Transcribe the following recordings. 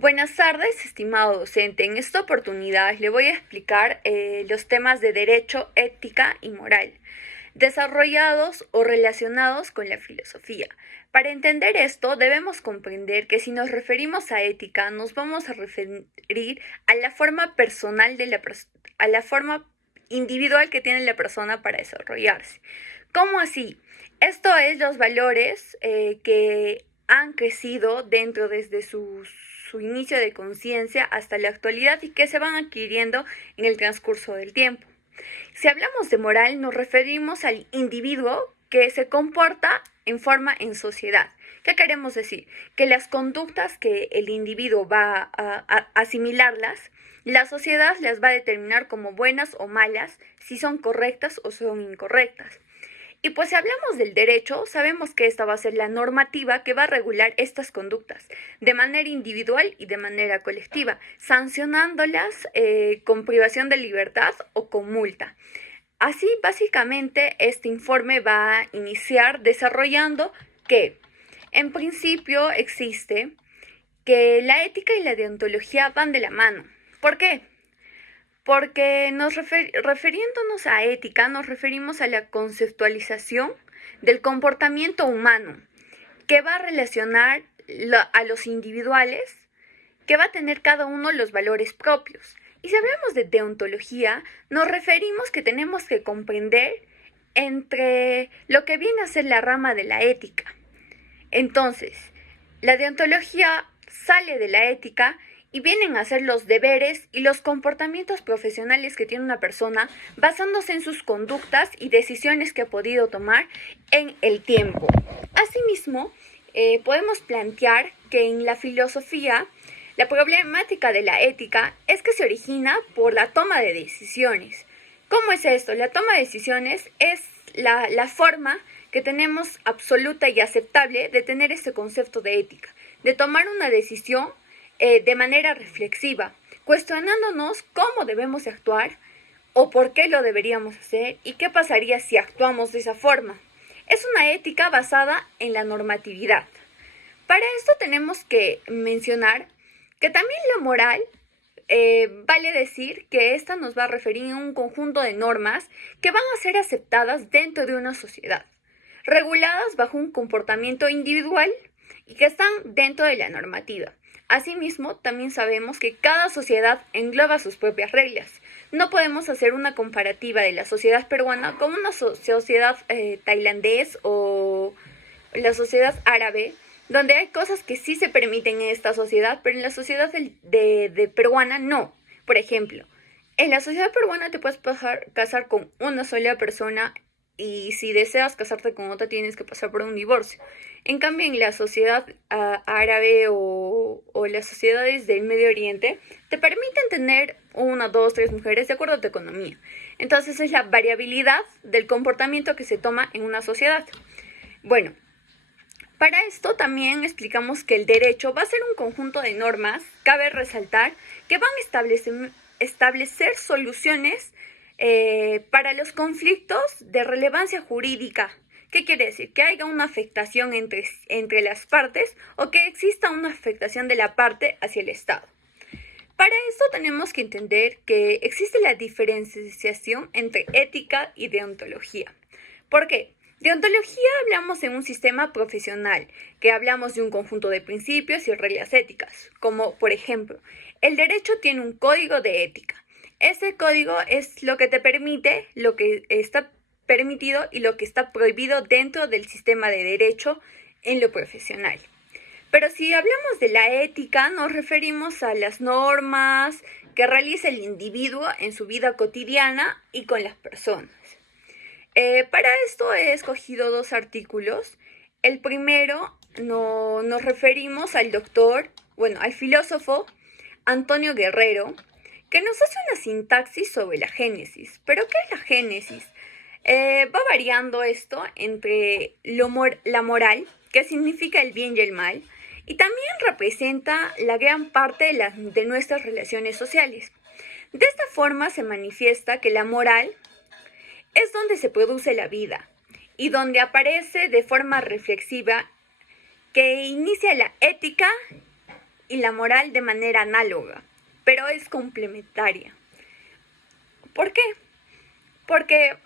Buenas tardes, estimado docente. En esta oportunidad le voy a explicar los temas de derecho, ética y moral, desarrollados o relacionados con la filosofía. Para entender esto, debemos comprender que si nos referimos a ética, nos vamos a referir a la forma personal a la forma individual que tiene la persona para desarrollarse. ¿Cómo así? Esto es los valores que han crecido dentro desde su inicio de conciencia hasta la actualidad y que se van adquiriendo en el transcurso del tiempo. Si hablamos de moral, nos referimos al individuo que se comporta en sociedad. ¿Qué queremos decir? Que las conductas que el individuo va a asimilarlas, la sociedad las va a determinar como buenas o malas, si son correctas o son incorrectas. Y pues si hablamos del derecho, sabemos que esta va a ser la normativa que va a regular estas conductas de manera individual y de manera colectiva, sancionándolas con privación de libertad o con multa. Así, básicamente, este informe va a iniciar desarrollando que, en principio, existe que la ética y la deontología van de la mano. ¿Por qué? Porque refiriéndonos a ética, nos referimos a la conceptualización del comportamiento humano, que va a relacionar a los individuales, que va a tener cada uno los valores propios. Y si hablamos de deontología, nos referimos que tenemos que comprender entre lo que viene a ser la rama de la ética. Entonces, la deontología sale de la ética y vienen a ser los deberes y los comportamientos profesionales que tiene una persona basándose en sus conductas y decisiones que ha podido tomar en el tiempo. Asimismo, podemos plantear que en la filosofía la problemática de la ética es que se origina por la toma de decisiones. ¿Cómo es esto? La toma de decisiones es la forma que tenemos absoluta y aceptable de tener este concepto de ética, de tomar una decisión de manera reflexiva, cuestionándonos cómo debemos actuar o por qué lo deberíamos hacer y qué pasaría si actuamos de esa forma. Es una ética basada en la normatividad. Para esto tenemos que mencionar que también la moral vale decir que esta nos va a referir a un conjunto de normas que van a ser aceptadas dentro de una sociedad, reguladas bajo un comportamiento individual y que están dentro de la normativa. Asimismo, también sabemos que cada sociedad engloba sus propias reglas. No podemos hacer una comparativa de la sociedad peruana con una sociedad tailandés o la sociedad árabe, donde hay cosas que sí se permiten en esta sociedad, pero en la sociedad de peruana no. Por ejemplo, en la sociedad peruana te puedes casar con una sola persona y si deseas casarte con otra tienes que pasar por un divorcio. En cambio, en la sociedad árabe o las sociedades del Medio Oriente te permiten tener una, dos, tres mujeres de acuerdo a tu economía. Entonces es la variabilidad del comportamiento que se toma en una sociedad. Bueno, para esto también explicamos que el derecho va a ser un conjunto de normas, cabe resaltar, que van a establecer soluciones para los conflictos de relevancia jurídica. ¿Qué quiere decir? Que haya una afectación entre las partes o que exista una afectación de la parte hacia el Estado. Para esto tenemos que entender que existe la diferenciación entre ética y deontología. ¿Por qué? Deontología hablamos en un sistema profesional, que hablamos de un conjunto de principios y reglas éticas, como por ejemplo, el derecho tiene un código de ética. Ese código es lo que te permite, lo que está permitido y lo que está prohibido dentro del sistema de derecho en lo profesional. Pero si hablamos de la ética, nos referimos a las normas que realiza el individuo en su vida cotidiana y con las personas. Para esto he escogido dos artículos. El primero nos referimos al al filósofo Antonio Guerrero, que nos hace una sintaxis sobre la génesis. ¿Pero qué es la génesis? Va variando esto entre la moral, que significa el bien y el mal, y también representa la gran parte de nuestras relaciones sociales. De esta forma se manifiesta que la moral es donde se produce la vida y donde aparece de forma reflexiva que inicia la ética y la moral de manera análoga, pero es complementaria. ¿Por qué? Porque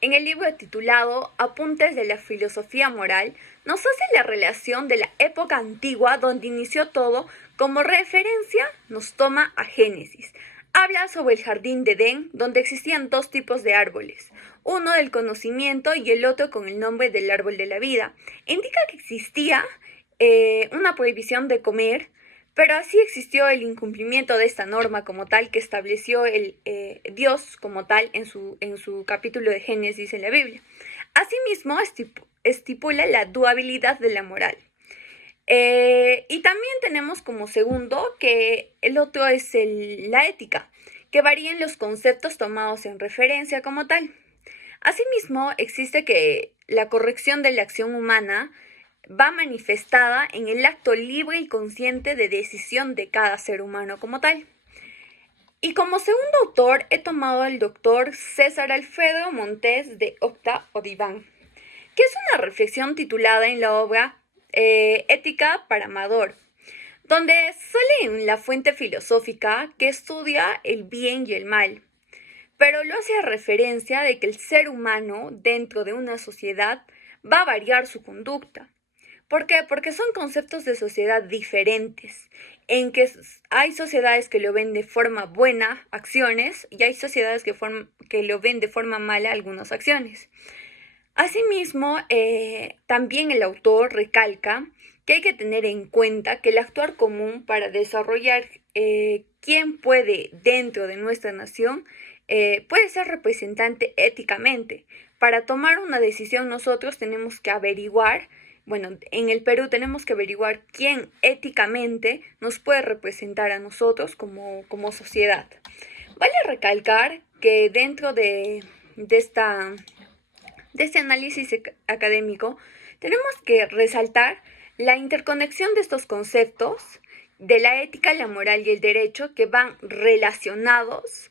en el libro titulado Apuntes de la filosofía moral, nos hace la relación de la época antigua donde inició todo. Como referencia nos toma a Génesis. Habla sobre el jardín de Edén, donde existían dos tipos de árboles, uno del conocimiento y el otro con el nombre del árbol de la vida. Indica que existía una prohibición de comer, pero así existió el incumplimiento de esta norma como tal que estableció Dios como tal en su capítulo de Génesis en la Biblia. Asimismo, estipula la dualidad de la moral. Y también tenemos como segundo que el otro es la ética, que varía en los conceptos tomados en referencia como tal. Asimismo, existe que la corrección de la acción humana va manifestada en el acto libre y consciente de decisión de cada ser humano como tal. Y como segundo autor he tomado al doctor César Alfredo Montes de Octa o Diván, que es una reflexión titulada en la obra Ética para Amador, donde sale en la fuente filosófica que estudia el bien y el mal, pero lo hace a referencia de que el ser humano dentro de una sociedad va a variar su conducta. ¿Por qué? Porque son conceptos de sociedad diferentes, en que hay sociedades que lo ven de forma buena, acciones, y hay sociedades que lo ven de forma mala, algunas acciones. Asimismo, también el autor recalca que hay que tener en cuenta que el actuar común para desarrollar quién puede dentro de nuestra nación puede ser representante éticamente. Para tomar una decisión nosotros tenemos que averiguar, bueno, en el Perú tenemos que averiguar quién éticamente nos puede representar a nosotros como sociedad. Vale recalcar que dentro de este análisis académico, tenemos que resaltar la interconexión de estos conceptos de la ética, la moral y el derecho que van relacionados.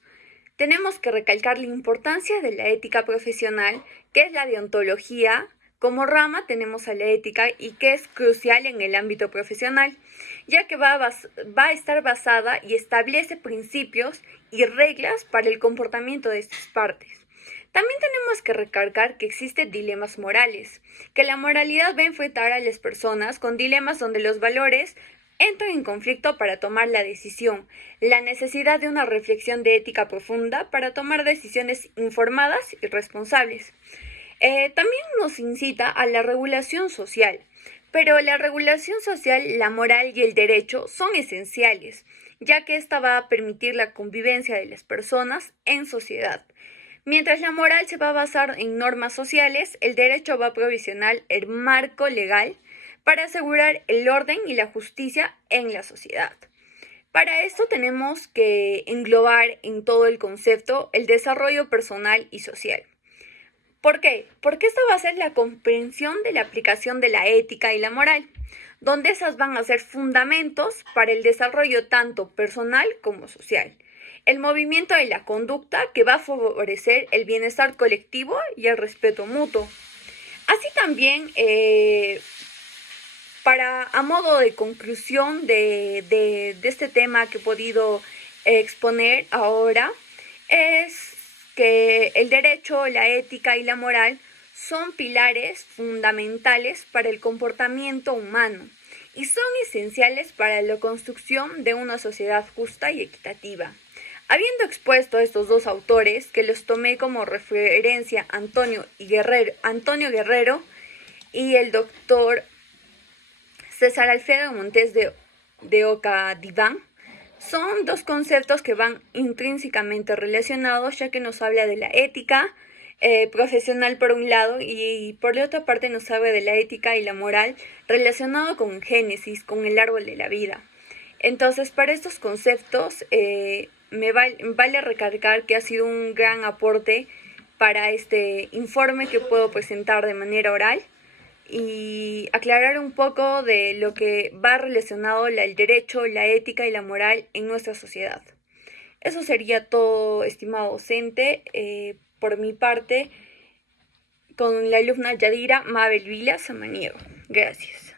Tenemos que recalcar la importancia de la ética profesional, que es la deontología. Como rama tenemos a la ética y que es crucial en el ámbito profesional, ya que va a estar basada y establece principios y reglas para el comportamiento de estas partes. También tenemos que recalcar que existen dilemas morales, que la moralidad va a enfrentar a las personas con dilemas donde los valores entran en conflicto para tomar la decisión, la necesidad de una reflexión de ética profunda para tomar decisiones informadas y responsables. También nos incita a la regulación social, pero la regulación social, la moral y el derecho son esenciales, ya que esta va a permitir la convivencia de las personas en sociedad. Mientras la moral se va a basar en normas sociales, el derecho va a provisionar el marco legal para asegurar el orden y la justicia en la sociedad. Para esto tenemos que englobar en todo el concepto el desarrollo personal y social. ¿Por qué? Porque esta va a ser la comprensión de la aplicación de la ética y la moral, donde esas van a ser fundamentos para el desarrollo tanto personal como social. El movimiento de la conducta que va a favorecer el bienestar colectivo y el respeto mutuo. Así también, a modo de conclusión de este tema que he podido exponer ahora, es que el derecho, la ética y la moral son pilares fundamentales para el comportamiento humano y son esenciales para la construcción de una sociedad justa y equitativa. Habiendo expuesto a estos dos autores, que los tomé como referencia Antonio Guerrero y el doctor César Alfredo Montes de Oca Diván, son dos conceptos que van intrínsecamente relacionados, ya que nos habla de la ética profesional por un lado y por la otra parte nos habla de la ética y la moral relacionado con Génesis, con el árbol de la vida. Entonces, para estos conceptos vale recalcar que ha sido un gran aporte para este informe que puedo presentar de manera oral y aclarar un poco de lo que va relacionado el derecho, la ética y la moral en nuestra sociedad. Eso sería todo, estimado docente, por mi parte, con la alumna Yadira Mabel Vila Samaniego. Gracias.